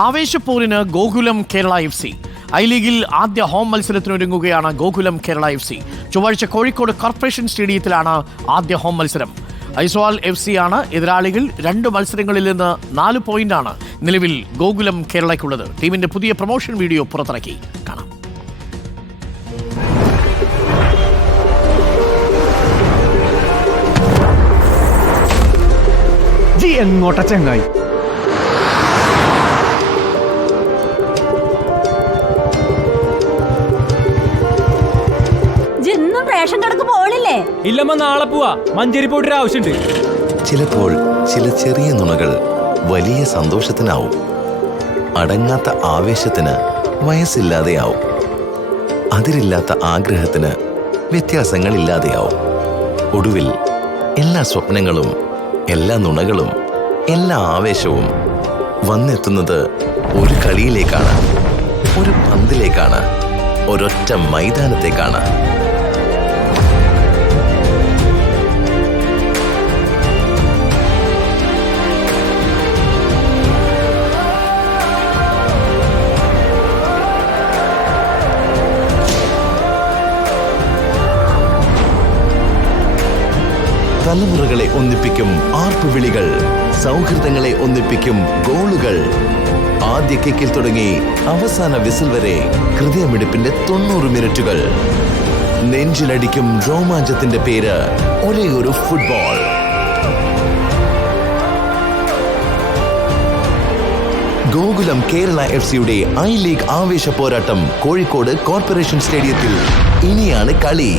ആവേശപ്പോരിന് Gokulam Kerala FC. I ലീഗിൽ ആദ്യ home മത്സരത്തിനൊരുങ്ങുകയാണ് Gokulam Kerala FC. ചൊവ്വാഴ്ച കോഴിക്കോട് കോർപ്പറേഷൻ സ്റ്റേഡിയത്തിലാണ് ആദ്യ ഹോം മത്സരം. ഐസ്വാൾ FC ആണ് എതിരാളികൾ. 2 മത്സരങ്ങളിൽ നിന്ന് 4 പോയിന്റാണ് നിലവിൽ ഗോകുലം കേരളയ്ക്കുള്ളത്. ടീമിന്റെ പുതിയ പ്രൊമോഷൻ വീഡിയോ പുറത്തിറക്കി. കാണാം. എങ്ങോട്ട ചങ്ങായി? റേഷൻ കടക്ക് പോണില്ലേ? ഇല്ലമ്മ, നാളെ പോവാ. മഞ്ചേരി പോയിട്ടൊരു ആവശ്യമുണ്ട്. ചിലപ്പോൾ ചില ചെറിയ നുണകൾ വലിയ സന്തോഷത്തിനാവും. അടങ്ങാത്ത ആവേശത്തിന് വയസ്സില്ലാതെയാവും. അതിരില്ലാത്ത ആഗ്രഹത്തിന് വ്യത്യാസങ്ങളില്ലാതെയാവും. ഒടുവിൽ എല്ലാ സ്വപ്നങ്ങളും, എല്ലാ നുണകളും, എല്ലാ ആവേശവും വന്നെത്തുന്നത് ഒരു കളിയിലേക്കാണ്, ഒരു പന്തിലേക്കാണ്, ഒരൊറ്റ മൈതാനത്തേക്കാണ്. തലമുറകളെ ഒന്നിപ്പിക്കും ആർപ്പുവിളികൾ, സൗഹൃദങ്ങളെ ഒന്നിപ്പിക്കും ഗോളുകൾ. ആദ്യ കിക്കിൽ തുടങ്ങി അവസാന വിസിൽ വരെ ഹൃദയമിടിപ്പിന്റെ 90 മിനിറ്റുകൾ. നെഞ്ചിലടിക്കും രോമാഞ്ചത്തിന്റെ പേര് ഒരേ ഒരു ഫുട്ബോൾ. ഗോകുലം കേരള FC-യുടെ ഐ ലീഗ് ആവേശ പോരാട്ടം കോഴിക്കോട് കോർപ്പറേഷൻ സ്റ്റേഡിയത്തിൽ. ഇനിയാണ് കളി.